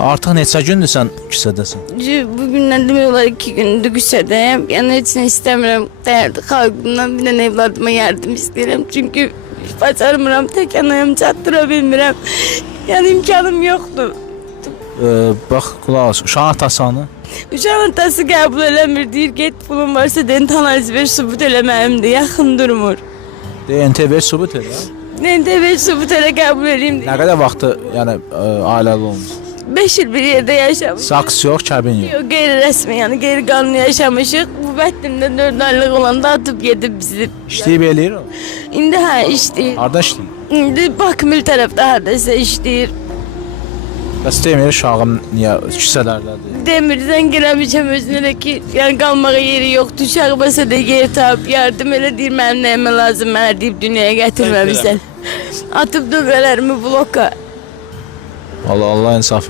Artıq neçə gündür sən küçədəsən? Bugündən demək olar 2 gündür küçədəyim. Yəni heç nə istəmirəm. Dəyərli xalqımdan bir dənə evladıma yardım istəyirəm. Çünki bacarmıram, tək anayım çatdıra bilmirəm. Yəni imkanım yoxdur. Bax, qulaq as. Uşağın atası hanı? Uşağın atası qəbul eləmir, deyir get pulun varsa dental analiz ver, sübut eləməyimdir, yaxın durmur. DNT ver, sübut elə. Dental ver, sübut elə qəbul eləyim. Nə qədər vaxtı, yəni ailəli olmuş? 5 il bir yerdə yaşamışıq. Saks yox, kəbin yox. Yox, qeyri-rəsmi, yəni qeyri-qanuni yaşamışıq. Bu bəttində 4 aylıq olanda atıb gedib bizi. İşləyib eləyir o? İndi hə, işləyir. Harda işləyir? İndi Bakmil tərəfdə hardasa işləyir. Bəs demir uşağım niyə küçələrdədir? Demir, zəng eləmişəm özünə də ki, yəni qalmağa yeri yoxdur. Uşağı bəsə də yer tapıb yardım elə deyir, mənim nəyimə lazım, mənə deyib dünyaya gətirməmişsən. Atıb dövrələrimi bloka. Allah insafı